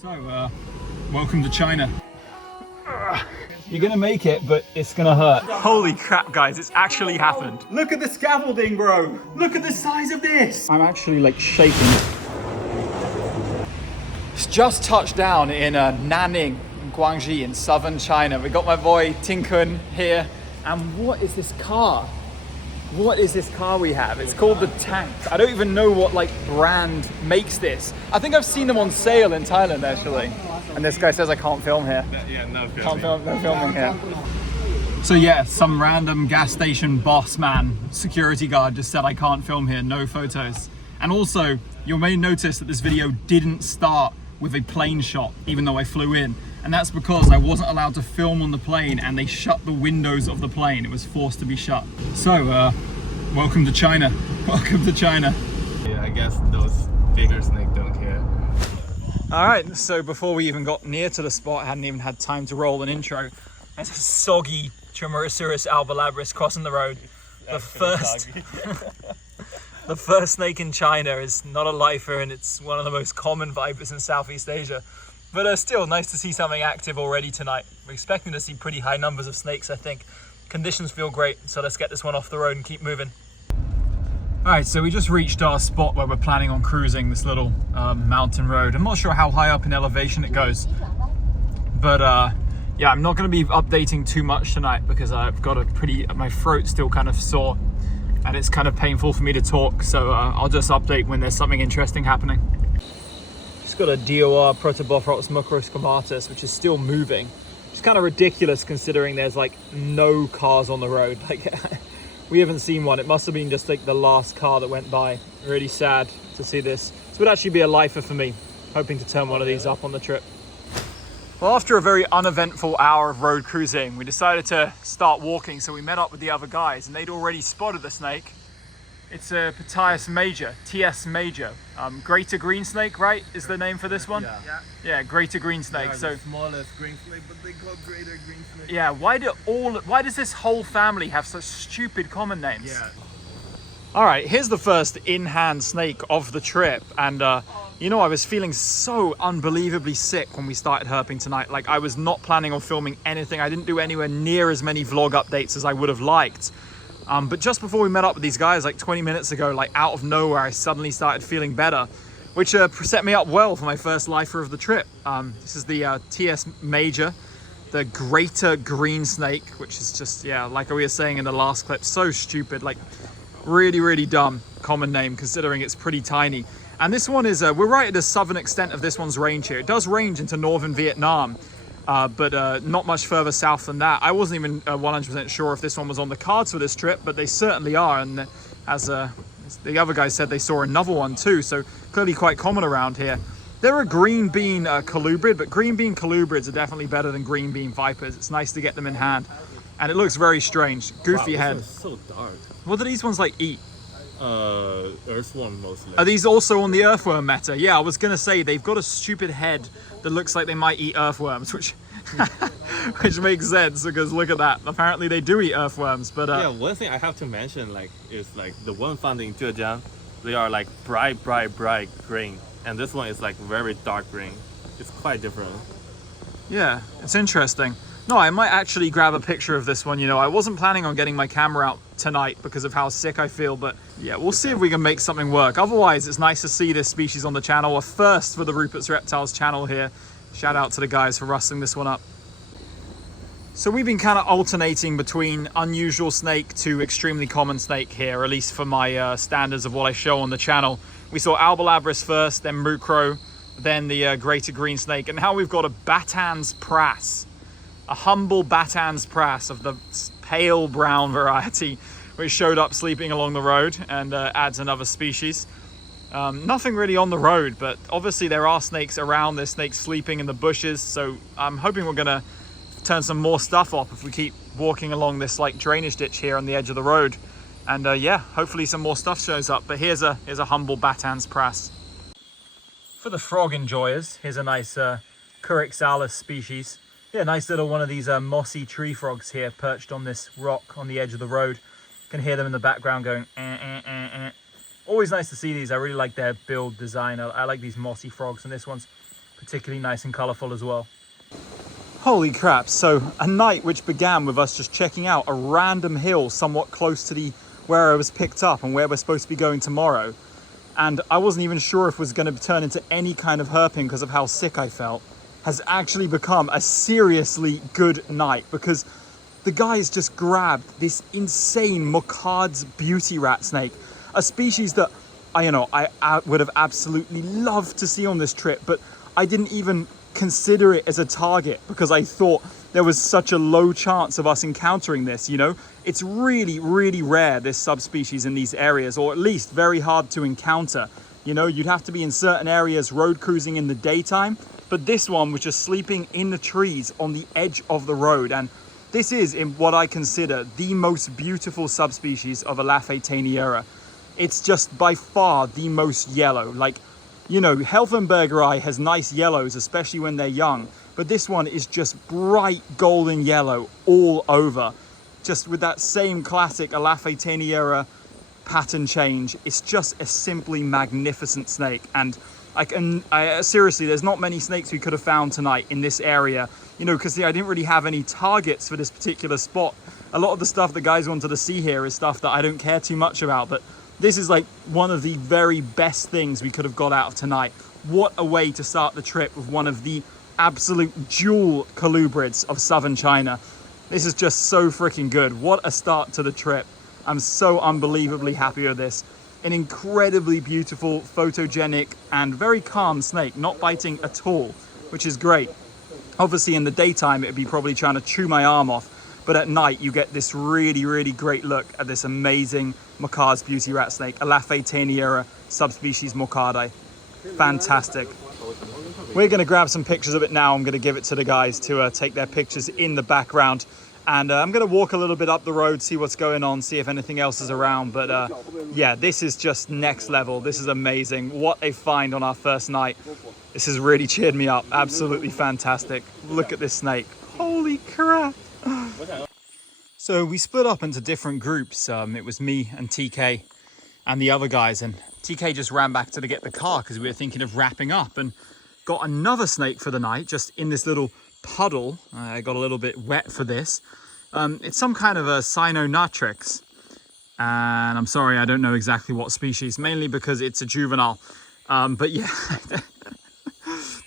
So, welcome to China. You're gonna make it, but it's gonna hurt. Holy crap, guys, it's actually happened. Look at the scaffolding, bro. Look at the size of this. I'm actually like shaking. It's just touched down in Nanning, Guangxi in southern China. We got my boy Tinkun here. And what is this car? What is this car we have? It's called the Tank. I don't even know what like brand makes this. I think I've seen them on sale in Thailand actually. And this guy says I can't film here. Yeah, no filming. Can't film, no filming here. So yeah, some random gas station boss man, security guard just said I can't film here, no photos. And also, you may notice that this video didn't start with a plane shot, even though I flew in. And that's because I wasn't allowed to film on the plane and they shut the windows of the plane. It was forced to be shut. So, welcome to China. Welcome to China. Yeah, I guess those bigger snakes don't care. All right, so before we even got near to the spot, I hadn't even had time to roll an intro. There's a soggy Trimeresurus albolabris crossing the road. The first snake in China is not a lifer, and it's one of the most common vipers in Southeast Asia. But still, nice to see something active already tonight. We're expecting to see pretty high numbers of snakes, I think. Conditions feel great, so let's get this one off the road and keep moving. All right, so we just reached our spot where we're planning on cruising this little mountain road. I'm not sure how high up in elevation it goes, but yeah, I'm not going to be updating too much tonight because I've got my throat's still kind of sore and it's kind of painful for me to talk. So I'll just update when there's something interesting happening. Just got a DOR Protobothrops mucrus comatus, which is still moving. It's kind of ridiculous considering there's like no cars on the road. Like we haven't seen one. It must have been just like the last car that went by. Really sad to see this. This would actually be a lifer for me. Hoping to turn one of these up on the trip. Well, after a very uneventful hour of road cruising, we decided to start walking. So we met up with the other guys and they'd already spotted the snake. It's a Ptias major, TS major. Greater green snake, right, is the name for this one? Yeah, greater green snake. So the smallest green snake, but they call greater green snake. Yeah, why does this whole family have such stupid common names? Yeah. All right, here's the first in-hand snake of the trip. And you know, I was feeling so unbelievably sick when we started herping tonight. Like I was not planning on filming anything. I didn't do anywhere near as many vlog updates as I would have liked. But just before we met up with these guys, like 20 minutes ago, like out of nowhere, I suddenly started feeling better, which set me up well for my first lifer of the trip. This is the TS major, the greater green snake, which is just, yeah, like we were saying in the last clip, so stupid, like really, really dumb common name considering it's pretty tiny. And this one is, we're right at the southern extent of this one's range here. It does range into northern Vietnam. But not much further south than that. I wasn't even 100% sure if this one was on the cards for this trip, but they certainly are. And as the other guy said, they saw another one too, so clearly quite common around here. They're a green bean colubrid, but green bean colubrids are definitely better than green bean vipers. It's nice to get them in hand. And it looks very strange. Goofy head. This is so dark. What do these ones like eat? Earthworm mostly. Are these also on the earthworm meta? Yeah, I was gonna say they've got a stupid head that looks like they might eat earthworms, which which makes sense because look at that. Apparently they do eat earthworms, but yeah, one thing I have to mention is the one found in Zhejiang, they are like bright green, and this one is like very dark green. It's quite different. Yeah, it's interesting. No, I might actually grab a picture of this one. You know, I wasn't planning on getting my camera out tonight because of how sick I feel, but yeah, we'll see if we can make something work. Otherwise, it's nice to see this species on the channel. A first for the Rupert's Reptiles channel here. Shout out to the guys for rustling this one up. So we've been kind of alternating between unusual snake to extremely common snake here, at least for my standards of what I show on the channel. We saw albolabris first, then mucro, then the greater green snake, and now we've got a Batan's prass. A humble Batan's prass of the pale brown variety, which showed up sleeping along the road and adds another species. Nothing really on the road, but obviously there are snakes around. There's snakes sleeping in the bushes, so I'm hoping we're gonna turn some more stuff up if we keep walking along this like drainage ditch here on the edge of the road. And yeah, hopefully some more stuff shows up. But here's a humble Batan's prass. For the frog enjoyers, here's a nice Curixalis species. Yeah, nice little one of these mossy tree frogs here perched on this rock on the edge of the road. You can hear them in the background going Always nice to see these. I really like their build design. I like these mossy frogs, and this one's particularly nice and colorful as well. Holy crap, so a night which began with us just checking out a random hill somewhat close to where I was picked up and where we're supposed to be going tomorrow. And I wasn't even sure if it was going to turn into any kind of herping because of how sick I felt, has actually become a seriously good night, because the guys just grabbed this insane Mocard's beauty rat snake, a species that I would have absolutely loved to see on this trip, but I didn't even consider it as a target because I thought there was such a low chance of us encountering this. It's really, really rare, this subspecies in these areas, or at least very hard to encounter. You'd have to be in certain areas road cruising in the daytime, but this one was just sleeping in the trees on the edge of the road. And this is in what I consider the most beautiful subspecies of Elaphate taniera. It's just by far the most yellow. Helfenbergeri has nice yellows, especially when they're young, but this one is just bright golden yellow all over, just with that same classic Elaphate taniera pattern change. It's just a simply magnificent snake, and seriously, there's not many snakes we could have found tonight in this area, because I didn't really have any targets for this particular spot. A lot of the stuff the guys wanted to see here is stuff that I don't care too much about, but this is like one of the very best things we could have got out of tonight. What a way to start the trip with one of the absolute jewel colubrids of southern China. This is just so freaking good. What a start to the trip. I'm so unbelievably happy with this. An incredibly beautiful, photogenic, and very calm snake, not biting at all, which is great. Obviously in the daytime it'd be probably trying to chew my arm off, but at night you get this really, really great look at this amazing Mocard's beauty rat snake, Elaphate taniera subspecies Mocardi. Fantastic. We're going to grab some pictures of it now. I'm going to give it to the guys to take their pictures in the background. And I'm going to walk a little bit up the road, see what's going on, see if anything else is around. But yeah, this is just next level. This is amazing. What a find on our first night. This has really cheered me up. Absolutely fantastic. Look at this snake. Holy crap. So we split up into different groups. It was me and TK and the other guys. And TK just ran back to get the car because we were thinking of wrapping up, and got another snake for the night just in this little puddle. I got a little bit wet for this. It's some kind of a Cyanonatrix, and I'm sorry, I don't know exactly what species, mainly because it's a juvenile. But yeah,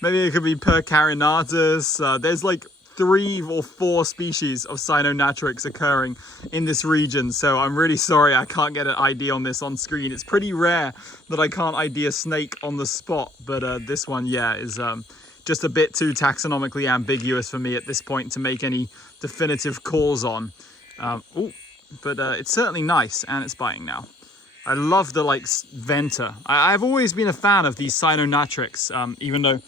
maybe it could be Percarinatus. There's like 3 or 4 species of Cyanonatrix occurring in this region, so I'm really sorry I can't get an ID on this on screen. It's pretty rare that I can't ID a snake on the spot, but this one, yeah, is just a bit too taxonomically ambiguous for me at this point to make any definitive calls on. But it's certainly nice, and it's biting now. I love the venter. I've always been a fan of these Cyanonatrix, even though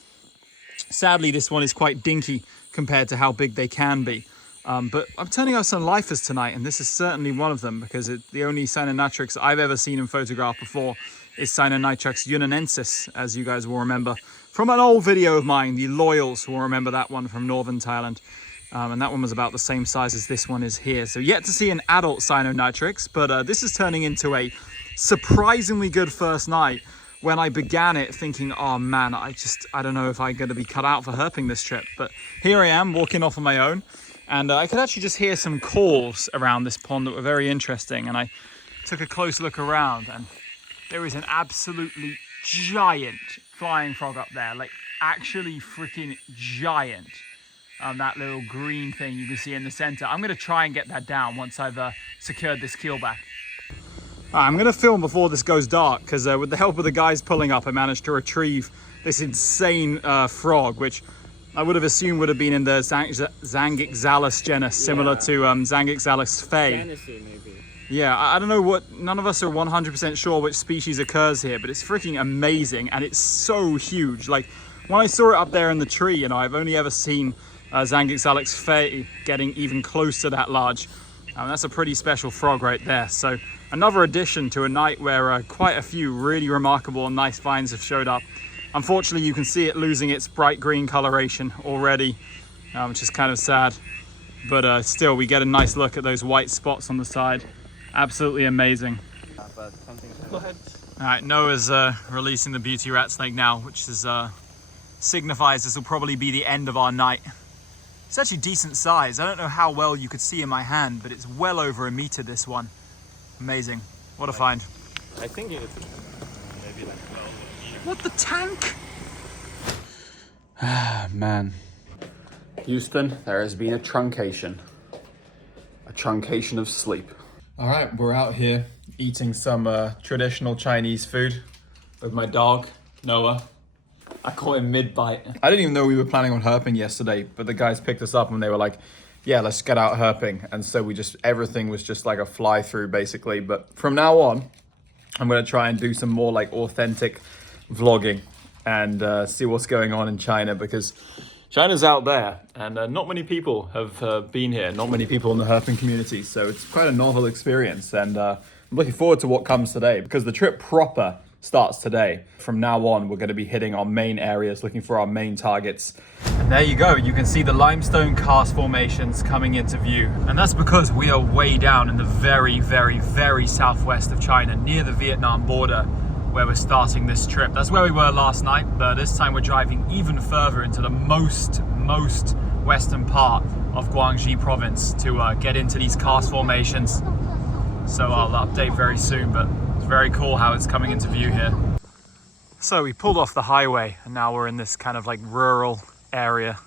sadly this one is quite dinky compared to how big they can be. But I'm turning out some lifers tonight, and this is certainly one of them, because the only Cyanonatrix I've ever seen in photograph before is Cyanonatrix yunanensis, as you guys will remember from an old video of mine. The loyals will remember that one from northern Thailand. And that one was about the same size as this one is here. So yet to see an adult Cyanonatrix, but this is turning into a surprisingly good first night. When I began it thinking, oh man, I don't know if I'm going to be cut out for herping this trip. But here I am walking off on my own, and I could actually just hear some calls around this pond that were very interesting. And I took a close look around, and there is an absolutely giant flying frog up there, like actually freaking giant. That little green thing you can see in the center. I'm going to try and get that down once I've secured this keel back. I'm going to film before this goes dark, because with the help of the guys pulling up, I managed to retrieve this insane frog, which I would have assumed would have been in the Zangixalis genus, similar to Zangixalis fei. Yeah, I don't know what, none of us are 100% sure which species occurs here, but it's freaking amazing, and it's so huge. Like, when I saw it up there in the tree, I've only ever seen Zangixalis fei getting even close to that large. That's a pretty special frog right there. So another addition to a night where quite a few really remarkable and nice finds have showed up. Unfortunately, you can see it losing its bright green coloration already, which is kind of sad. But still, we get a nice look at those white spots on the side. Absolutely amazing. Go ahead. All right, Noah's releasing the beauty rat snake now, which is signifies this will probably be the end of our night. It's actually decent size. I don't know how well you could see in my hand, but it's well over a meter, this one. Amazing. What a find. I think it's maybe like 12 What, the tank? Ah, man. Houston, there has been a truncation. A truncation of sleep. All right, we're out here eating some traditional Chinese food with my dog, Noah. I caught him mid-bite. I didn't even know we were planning on herping yesterday, but the guys picked us up and they were like, yeah, let's get out herping. And so everything was just like a fly through basically. But from now on, I'm gonna try and do some more like authentic vlogging and see what's going on in China, because China's out there and not many people have been here, not many people in the herping community. So it's quite a novel experience, and I'm looking forward to what comes today, because the trip proper starts today. From now on, we're going to be hitting our main areas, looking for our main targets. And there you go. You can see the limestone karst formations coming into view. And that's because we are way down in the very, very, very southwest of China, near the Vietnam border, where we're starting this trip. That's where we were last night, but this time we're driving even further into the most western part of Guangxi province to get into these karst formations. So I'll update very soon, but it's very cool how it's coming into view here. So we pulled off the highway and now we're in this kind of like rural area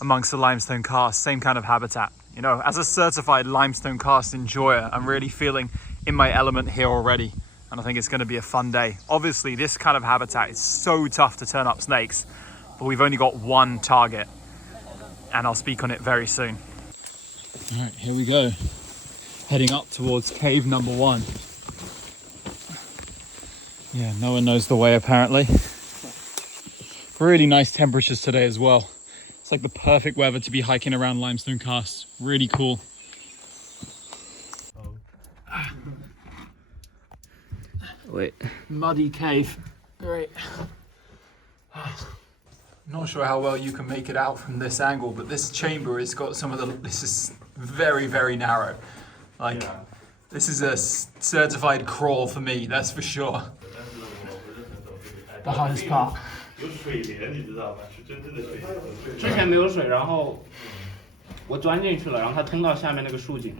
amongst the limestone karst, same kind of habitat. You know, as a certified limestone karst enjoyer, I'm really feeling in my element here already. And I think it's going to be a fun day. Obviously, this kind of habitat is so tough to turn up snakes, but we've only got one target and I'll speak on it very soon. All right, here we go. Heading up towards cave number 1. Yeah, no one knows the way apparently. Really nice temperatures today as well. It's like the perfect weather to be hiking around limestone karst. Really cool. Wait. Muddy cave. Great. Not sure how well you can make it out from this angle, but this chamber has got some of the, this is very, very narrow. Like, yeah. This is a certified crawl for me, that's for sure. The hardest part. 有水帘，你知道吗？是真正的水帘。之前没有水，然后我钻进去了，然后它通到下面那个竖井。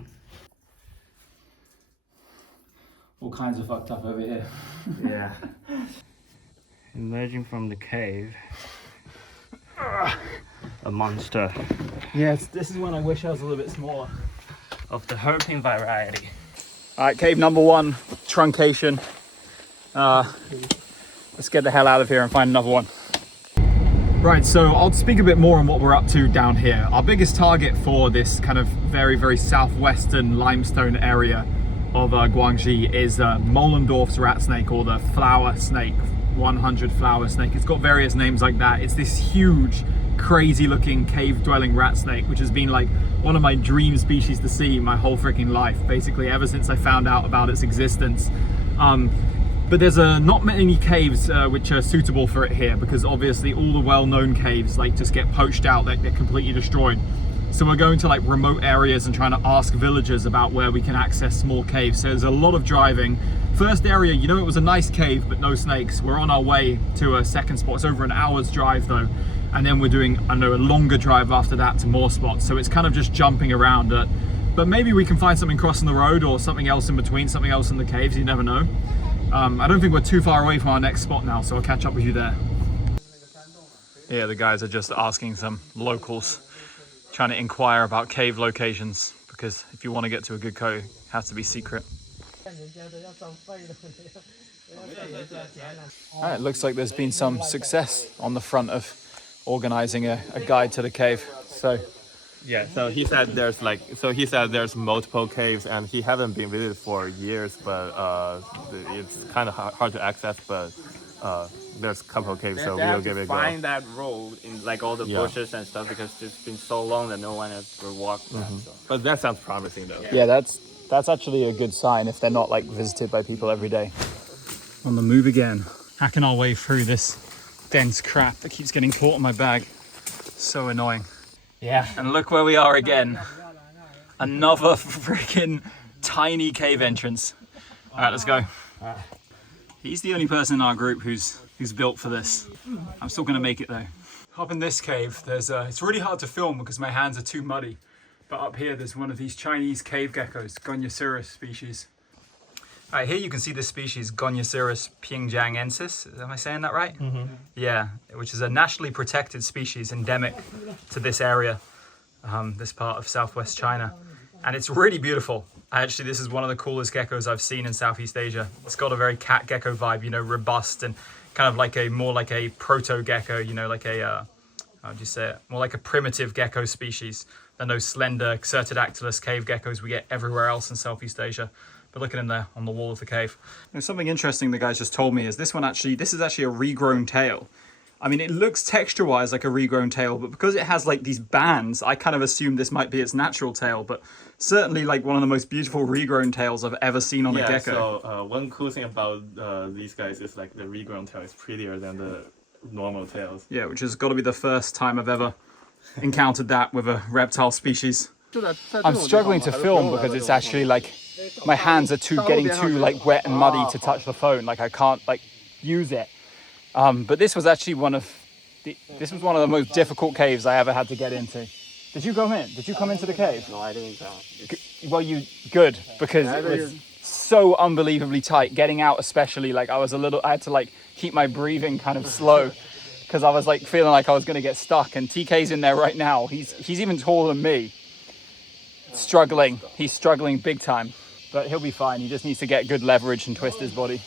All kinds of fucked up over here. Yeah. Emerging from the cave, a monster. Yes, this is when I wish I was a little bit smaller. Of the herping variety. All right, cave number 1, truncation. Let's get the hell out of here and find another one. Right, so I'll speak a bit more on what we're up to down here. Our biggest target for this kind of very, very southwestern limestone area of Guangxi is Moellendorff's rat snake, or the flower snake, 100 flower snake. It's got various names like that. It's this huge, crazy looking cave dwelling rat snake, which has been like one of my dream species to see my whole freaking life, basically ever since I found out about its existence. But there's not many caves which are suitable for it here, because obviously all the well-known caves like just get poached out, they're completely destroyed. So we're going to like remote areas and trying to ask villagers about where we can access small caves. So there's a lot of driving. First area, you know, it was a nice cave, but no snakes. We're on our way to a second spot. It's over an hour's drive though. And then we're doing, I know, a longer drive after that to more spots. So it's kind of just jumping around. But maybe we can find something crossing the road or something else in between, something else in the caves, you never know. I don't think we're too far away from our next spot now, so I'll catch up with you there. Yeah, the guys are just asking some locals, trying to inquire about cave locations, because if you want to get to a good cave, it has to be secret. All right, looks like there's been some success on the front of organizing a guide to the cave. So yeah, so he said there's multiple caves, and he hasn't been visited for years, but it's kind of hard to access, but there's a couple of caves, so we'll give it a go. Find that road in like all the bushes and stuff, because it's been so long that no one has walked that. So. But that sounds promising though. Yeah, that's actually a good sign if they're not like visited by people every day. On the move again, hacking our way through this dense crap that keeps getting caught in my bag. So annoying. Yeah. And look where we are again. Another freaking tiny cave entrance. All right, let's go. He's the only person in our group who's who's built for this. I'm still gonna make it though. Up in this cave, there's it's really hard to film because my hands are too muddy. But up here, there's one of these Chinese cave geckos, Gonyosirus species. All right, here you can see this species, Gonyosirus pingjiangensis. Am I saying that right? Mm-hmm. Yeah, which is a nationally protected species endemic to this area, this part of southwest China. And it's really beautiful. Actually, this is one of the coolest geckos I've seen in Southeast Asia. It's got a very cat gecko vibe, you know, robust and kind of like more like a proto gecko, you know, like a, how would you say it? More like a primitive gecko species than those slender certodactylus cave geckos we get everywhere else in Southeast Asia. But look at him there on the wall of the cave. There's something interesting the guys just told me is this is actually a regrown tail. I mean, it looks texture-wise like a regrown tail, but because it has like these bands, I kind of assumed this might be its natural tail, but certainly like one of the most beautiful regrown tails I've ever seen on a gecko. So one cool thing about these guys is like the regrown tail is prettier than the normal tails. Yeah, which has got to be the first time I've ever encountered that with a reptile species. I'm struggling to film because it's actually like my hands are getting too like wet and muddy to touch the phone. Like I can't like use it. But this was actually one of the most difficult caves I ever had to get into. Did you go in? Did you come into the cave? No, I didn't go. Well, good because it was so unbelievably tight. Getting out, especially, like I had to like keep my breathing kind of slow because I was like feeling like I was going to get stuck. And TK's in there right now. He's even taller than me. Struggling. He's struggling big time, but he'll be fine. He just needs to get good leverage and twist his body.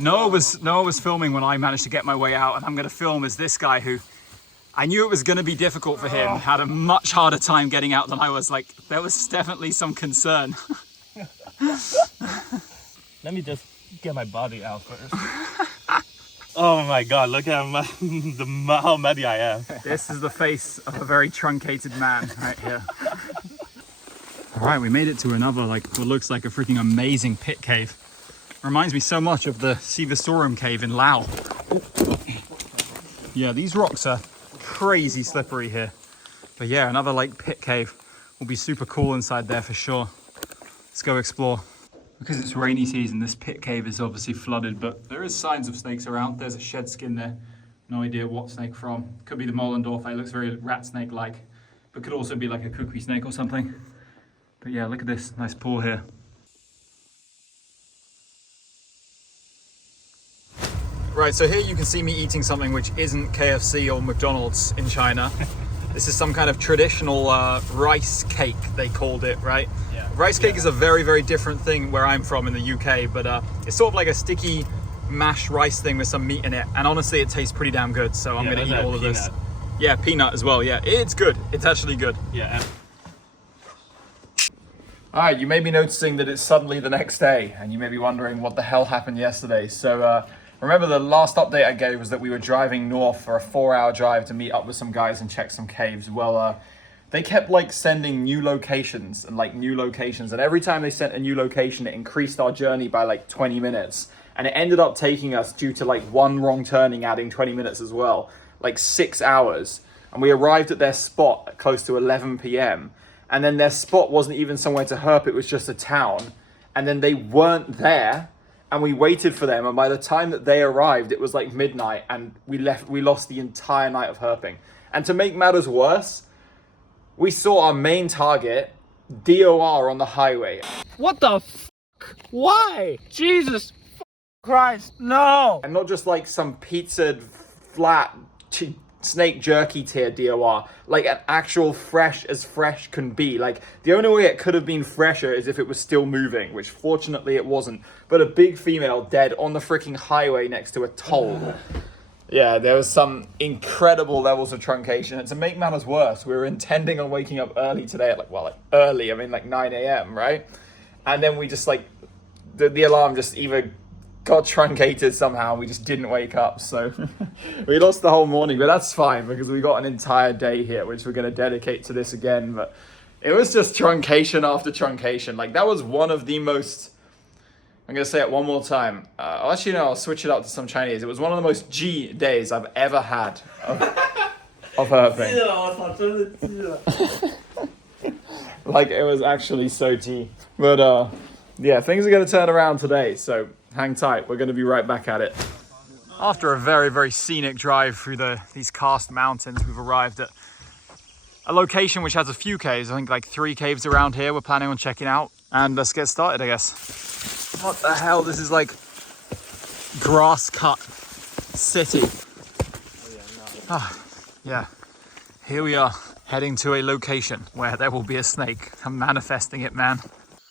Noah was filming when I managed to get my way out, and I'm going to film as this guy who I knew it was going to be difficult for him, had a much harder time getting out than I was. Like, there was definitely some concern. Let me just get my body out first. Oh my god, look at how muddy I am. This is the face of a very truncated man right here. All right, we made it to another, like, what looks like a freaking amazing pit cave. Reminds me so much of the Sivasorum cave in Laos. Yeah, these rocks are crazy slippery here. But yeah, another like pit cave will be super cool inside there for sure. Let's go explore. Because it's rainy season, this pit cave is obviously flooded, but there is signs of snakes around. There's a shed skin there. No idea what snake from. Could be the Mollendorf. It looks very rat snake-like, but could also be like a kukri snake or something. But yeah, look at this nice pool here. Right, so here you can see me eating something which isn't KFC or McDonald's in China. This is some kind of traditional rice cake, they called it, right? Yeah. Rice cake is a very, very different thing where I'm from in the UK, but it's sort of like a sticky mashed rice thing with some meat in it. And honestly, it tastes pretty damn good, so I'm gonna eat all of this. Yeah, peanut as well, yeah. It's good, it's actually good. Yeah. All right, you may be noticing that it's suddenly the next day, and you may be wondering what the hell happened yesterday. So remember the last update I gave was that we were driving north for a 4-hour drive to meet up with some guys and check some caves. Well, they kept like sending new locations, and every time they sent a new location, it increased our journey by like 20 minutes. And it ended up taking us, due to like one wrong turning adding 20 minutes as well, like 6 hours. And we arrived at their spot at close to 11 p.m. And then their spot wasn't even somewhere to herp, it was just a town. And then they weren't there, and we waited for them, and by the time that they arrived, it was like midnight, and we lost the entire night of herping. And to make matters worse, we saw our main target, DOR, on the highway. What the f***? Why? Jesus Christ, no! And not just like some pizza flat snake jerky tier DOR, like an actual fresh as fresh can be. Like the only way it could have been fresher is if it was still moving, which fortunately it wasn't. But a big female dead on the freaking highway next to a toll. Yeah, there was some incredible levels of truncation. And to make matters worse, we were intending on waking up early today at early, I mean like 9 a.m., right? And then we just like, the alarm just either got truncated somehow, we just didn't wake up, so we lost the whole morning. But that's fine because we got an entire day here which we're going to dedicate to this again. But it was just truncation after truncation. Like that was one of the most, I'm going to say it one more time, I'll switch it up to some Chinese. It was one of the most G days I've ever had of herping. Like it was actually so G. But yeah, things are going to turn around today, so hang tight, we're going to be right back at it. After a very, very scenic drive through these karst mountains, we've arrived at a location which has a few caves. I think like 3 caves around here we're planning on checking out. And let's get started, I guess. What the hell? This is like grass cut city. Oh, yeah. Here we are, heading to a location where there will be a snake. I'm manifesting it, man.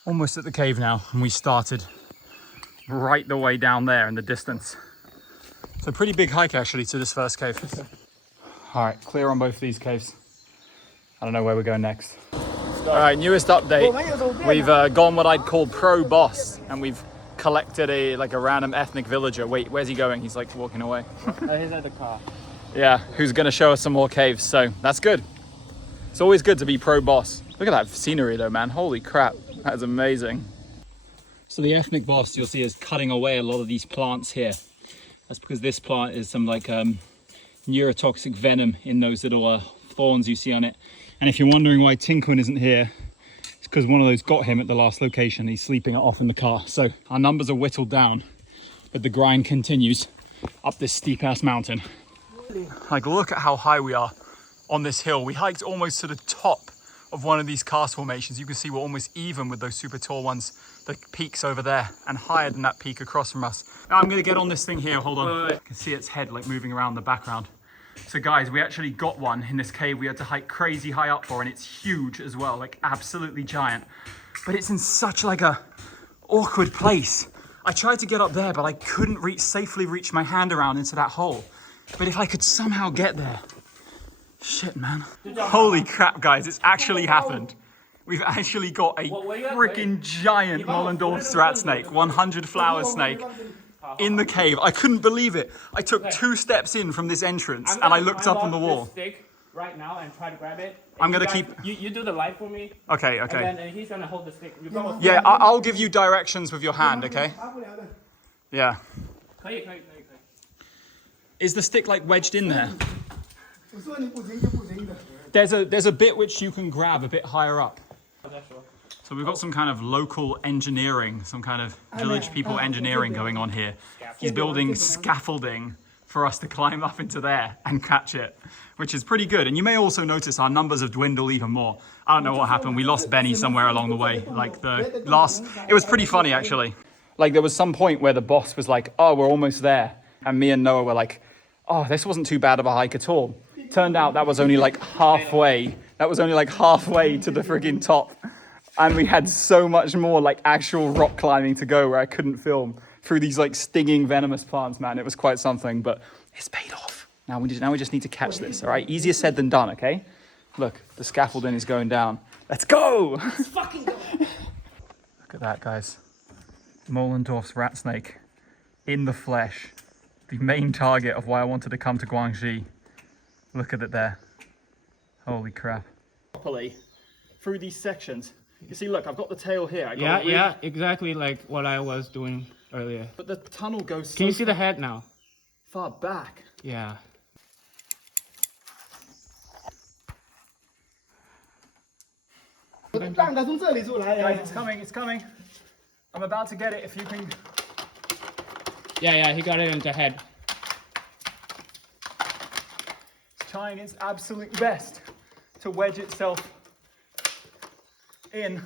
Almost at the cave now, and we started right the way down there in the distance. It's a pretty big hike actually to this first cave. All right, clear on both of these caves. I don't know where we're going next. All right, newest update. We've gone what I'd call pro boss, and we've collected a random ethnic villager. Wait, where's he going? He's like walking away. He's at the car. Yeah, who's gonna show us some more caves, so that's good. It's always good to be pro boss. Look at that scenery though, man. Holy crap, that is amazing. So the ethnic boss, you'll see, is cutting away a lot of these plants here. That's because this plant is some like neurotoxic venom in those little thorns you see on it. And if you're wondering why Tinkwin isn't here, it's because one of those got him at the last location. He's sleeping it off in the car. So our numbers are whittled down, but the grind continues up this steep ass mountain. Like, look at how high we are on this hill. We hiked almost to the top of one of these karst formations. You can see we're almost even with those super tall ones, the peaks over there, and higher than that peak across from us. Now I'm gonna get on this thing here, hold on. You can see its head like moving around the background. So guys, we actually got one in this cave we had to hike crazy high up for, and it's huge as well, like absolutely giant. But it's in such like a awkward place. I tried to get up there, but I couldn't safely reach my hand around into that hole. But if I could somehow get there, shit, man. Holy crap, guys, it's actually happened. We've actually got a freaking giant Mollendorf's rat snake, 100 flower snake, in the cave. I couldn't believe it. I took 2 steps in from this entrance and I looked up on the wall. Stick right now and try to grab it. I'm gonna keep. You do the light for me. Okay, okay. And then he's gonna hold the stick. Yeah, I'll give you directions with your hand, okay? Yeah. Is the stick like wedged in there? There's a bit which you can grab a bit higher up. So we've got some kind of local engineering, some kind of village people engineering going on here. He's building scaffolding for us to climb up into there and catch it, which is pretty good. And you may also notice our numbers have dwindled even more. I don't know what happened. We lost Benny somewhere along the way. Like it was pretty funny actually. Like there was some point where the boss was like, oh, we're almost there. And me and Noah were like, oh, this wasn't too bad of a hike at all. Turned out that was only like halfway. That was only like halfway to the friggin' top. And we had so much more like actual rock climbing to go where I couldn't film through these like stinging venomous plants, man. It was quite something, but it's paid off. Now we just need to catch this, all right? Easier said than done, okay? Look, the scaffolding is going down. Let's go! Let's fucking go! Look at that, guys. Mollendorf's rat snake in the flesh. The main target of why I wanted to come to Guangxi. Look at it there. Holy crap. Properly through these sections. You see, look, I've got the tail here. Yeah, exactly like what I was doing earlier. But the tunnel goes so Can you see the head now? far back. Yeah. Guys, it's coming. I'm about to get it if you can. Yeah, he got it in the head. It's trying its absolute best to wedge itself in.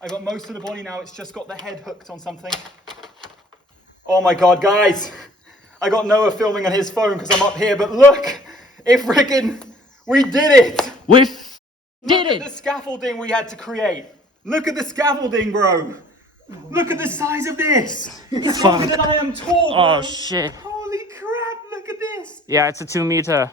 I got most of the body now, it's just got the head hooked on something. Oh my god, guys! I got Noah filming on his phone because I'm up here, but look! We did it! We did it! Look at the scaffolding we had to create. Look at the scaffolding, bro! Look at the size of this! It's longer than I am tall, bro. Oh shit. Holy crap, look at this! Yeah, it's a 2 meter.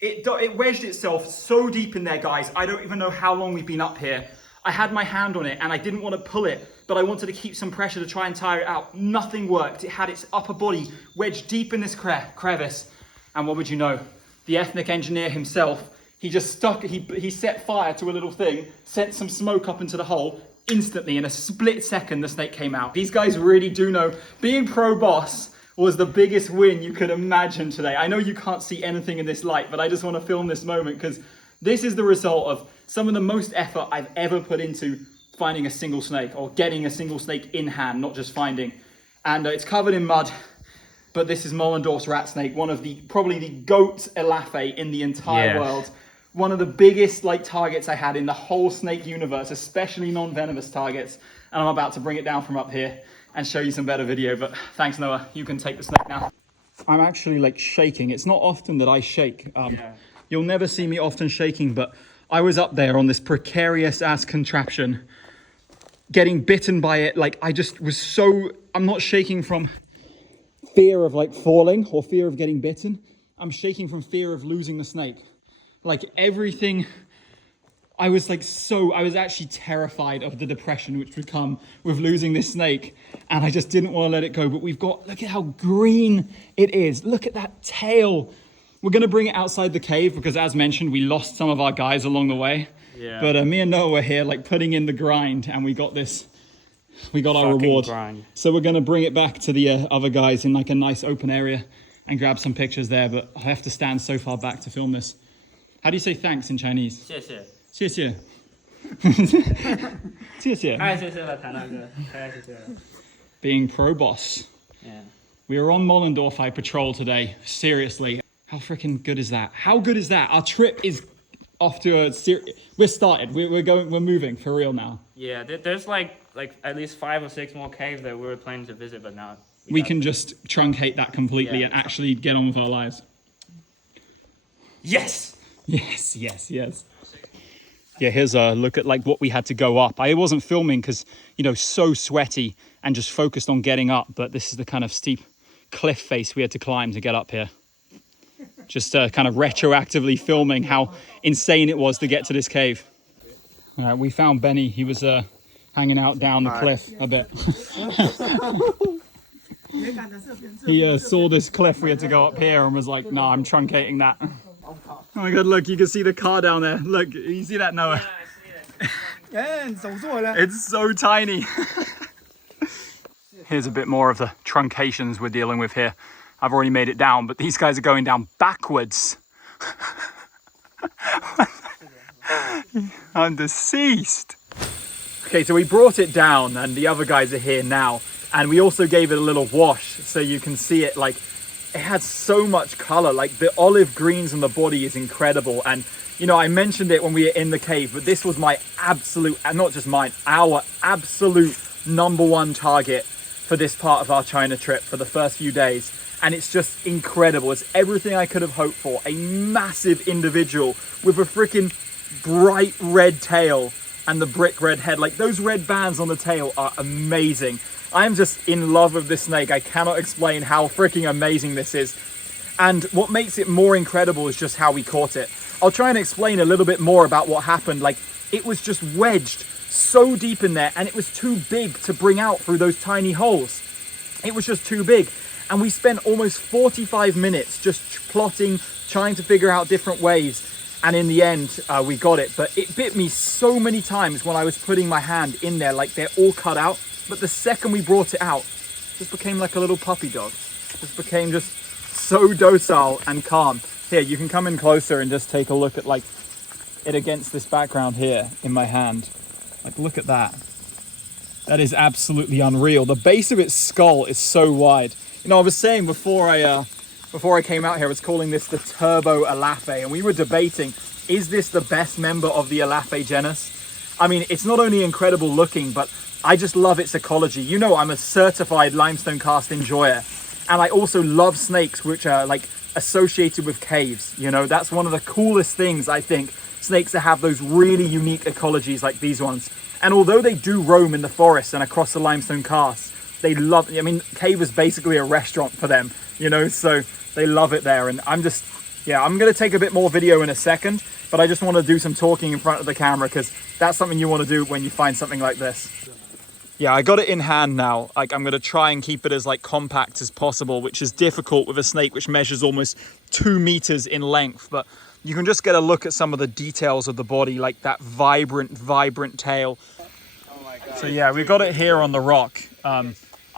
It wedged itself so deep in there, guys. I don't even know how long we've been up here. I had my hand on it and I didn't want to pull it, but I wanted to keep some pressure to try and tire it out. Nothing worked. It had its upper body wedged deep in this crevice. And what would you know? The ethnic engineer himself, he just he set fire to a little thing, sent some smoke up into the hole. Instantly, in a split second, the snake came out. These guys really do know. Being pro boss was the biggest win you could imagine today. I know you can't see anything in this light, but I just want to film this moment because this is the result of some of the most effort I've ever put into finding a single snake or getting a single snake in hand, not just finding. And it's covered in mud. but this is Mollendorf's rat snake, one of the, probably the goat elaphe in the entire world. One of the biggest like targets I had in the whole snake universe, especially non-venomous targets. And I'm about to bring it down from up here and show you some better video, but thanks Noah, you can take the snake now. I'm actually like shaking. It's not often that I shake. You'll never see me often shaking, but I was up there on this precarious ass contraption, getting bitten by it. Like I just was so, I'm not shaking from fear of like falling or fear of getting bitten. I'm shaking from fear of losing the snake. Like everything, I was actually terrified of the depression which would come with losing this snake. And I just didn't want to let it go. But we've got, look at how green it is. Look at that tail. We're going to bring it outside the cave because as mentioned, we lost some of our guys along the way. Yeah. But me and Noah were here like putting in the grind and we got this, we got our reward. Grind. So we're going to bring it back to the other guys in like a nice open area and grab some pictures there. But I have to stand so far back to film this. How do you say thanks in Chinese? 谢谢. 谢谢. 谢谢. 太谢谢了，谭大哥，太谢谢了. Being pro boss. Yeah. We are on Mollendorf patrol today. Seriously. How freaking good is that? How good is that? Our trip is off to a we're started. We're moving for real now. Yeah, there's like at least 5 or 6 more caves that we were planning to visit, but now we can just truncate that completely and actually get on with our lives. Yes! Yes, yes, yes. Yeah, here's a look at like what we had to go up. I wasn't filming because, you know, so sweaty and just focused on getting up. But this is the kind of steep cliff face we had to climb to get up here. Just kind of retroactively filming how insane it was to get to this cave. We found Benny. He was hanging out down the cliff a bit. He saw this cliff we had to go up here and was like, nah, I'm truncating that. Oh my god, look, you can see the car down there. Look, you see that, Noah? Yeah, I see it. It's so tiny. Here's a bit more of the truncations we're dealing with here. I've already made it down, but these guys are going down backwards. I'm deceased. Okay, so we brought it down and the other guys are here now. And we also gave it a little wash so you can see it like, it had so much color, like the olive greens on the body is incredible. And, you know, I mentioned it when we were in the cave, but this was my absolute, and not just mine, our absolute #1 target for this part of our China trip for the first few days. And it's just incredible. It's everything I could have hoped for. A massive individual with a freaking bright red tail and the brick red head. Like those red bands on the tail are amazing. I'm just in love with this snake. I cannot explain how freaking amazing this is. And what makes it more incredible is just how we caught it. I'll try and explain a little bit more about what happened. Like it was just wedged so deep in there and it was too big to bring out through those tiny holes. It was just too big. And we spent almost 45 minutes just plotting, trying to figure out different ways. And in the end, we got it. But it bit me so many times when I was putting my hand in there, like they're all cut out. But the second we brought it out, it just became like a little puppy dog. It just became just so docile and calm. Here, you can come in closer and just take a look at like it against this background here in my hand. Like, look at that. That is absolutely unreal. The base of its skull is so wide. You know, I was saying before I came out here, I was calling this the Turbo Elaphe, and we were debating, is this the best member of the Elaphe genus? I mean, it's not only incredible looking, but I just love its ecology. You know, I'm a certified limestone karst enjoyer, and I also love snakes which are like associated with caves. You know, that's one of the coolest things, I think, snakes that have those really unique ecologies like these ones. And although they do roam in the forest and across the limestone karst, they love, I mean, cave is basically a restaurant for them, you know, so they love it there. And I'm just, yeah, I'm going to take a bit more video in a second, but I just want to do some talking in front of the camera because that's something you want to do when you find something like this. Yeah, I got it in hand now. Like, I'm going to try and keep it as like compact as possible, which is difficult with a snake which measures almost 2 meters in length. But you can just get a look at some of the details of the body, like that vibrant tail. Oh my God. So yeah, we got it here on the rock.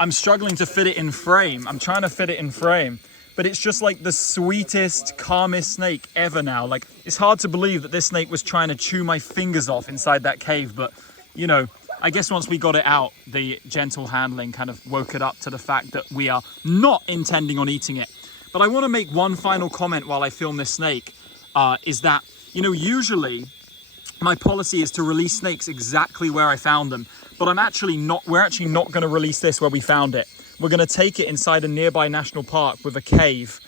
I'm struggling to fit it in frame. I'm trying to fit it in frame, but it's just like the sweetest, calmest snake ever now. Like, it's hard to believe that this snake was trying to chew my fingers off inside that cave, but you know, I guess once we got it out, the gentle handling kind of woke it up to the fact that we are not intending on eating it. But I want to make one final comment while I film this snake, is that, you know, usually my policy is to release snakes exactly where I found them, but we're actually not going to release this where we found it. We're going to take it inside a nearby national park with a cave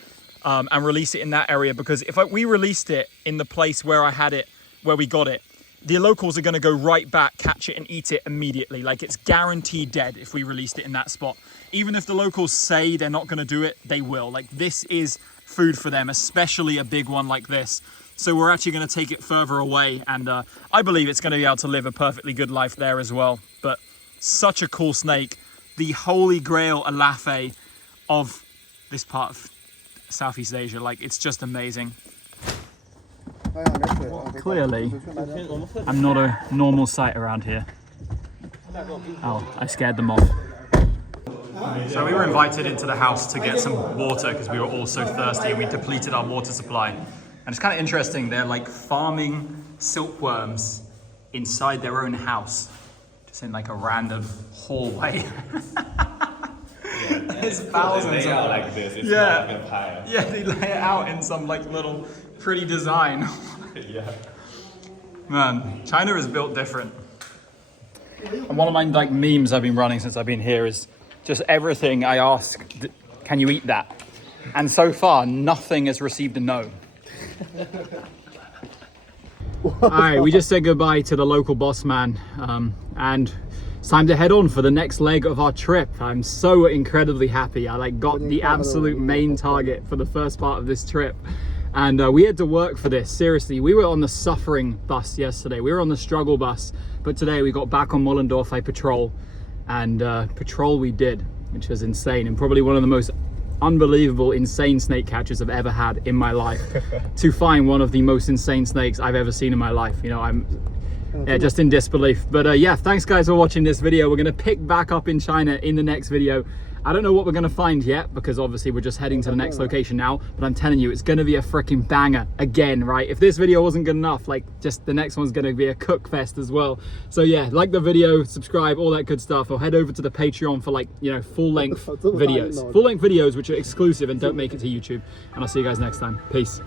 and release it in that area, because if we released it in the place where I had it, where we got it, the locals are going to go right back, catch it and eat it immediately. Like, it's guaranteed dead if we released it in that spot. Even if the locals say they're not going to do it, they will. Like, this is food for them, especially a big one like this. So we're actually going to take it further away, and I believe it's going to be able to live a perfectly good life there as well. But such a cool snake, the holy grail alafe of this part of Southeast Asia. Like, it's just amazing. Clearly, I'm not a normal sight around here. Oh, I scared them off. So we were invited into the house to get some water because we were all so thirsty and we depleted our water supply. And it's kind of interesting, they're like farming silkworms inside their own house, just in like a random hallway. There's thousands of like this. It's yeah, not like a pie. yeah, they lay it out in some like little pretty design. Yeah. Man, China is built different. And one of my like memes I've been running since I've been here is just everything I ask, can you eat that? And so far, nothing has received a no. All right, we just said goodbye to the local boss man, and it's time to head on for the next leg of our trip. I'm so incredibly happy. I like got the absolute main target for the first part of this trip. And we had to work for this, seriously. We were on the suffering bus yesterday. We were on the struggle bus, but today we got back on Mollendorf patrol, and patrol we did, which was insane, and probably one of the most unbelievable, insane snake catches I've ever had in my life. To find one of the most insane snakes I've ever seen in my life. You know, I'm just in disbelief. But yeah, thanks guys for watching this video. We're gonna pick back up in China in the next video. I don't know what we're gonna find yet, because obviously we're just heading to the next location now, but I'm telling you, it's gonna be a freaking banger again, right? If this video wasn't good enough, like, just the next one's gonna be a cook fest as well. So yeah, like the video, subscribe, all that good stuff, or head over to the Patreon for, like, you know, full-length videos. Full-length videos which are exclusive and don't make it to YouTube. And I'll see you guys next time. Peace.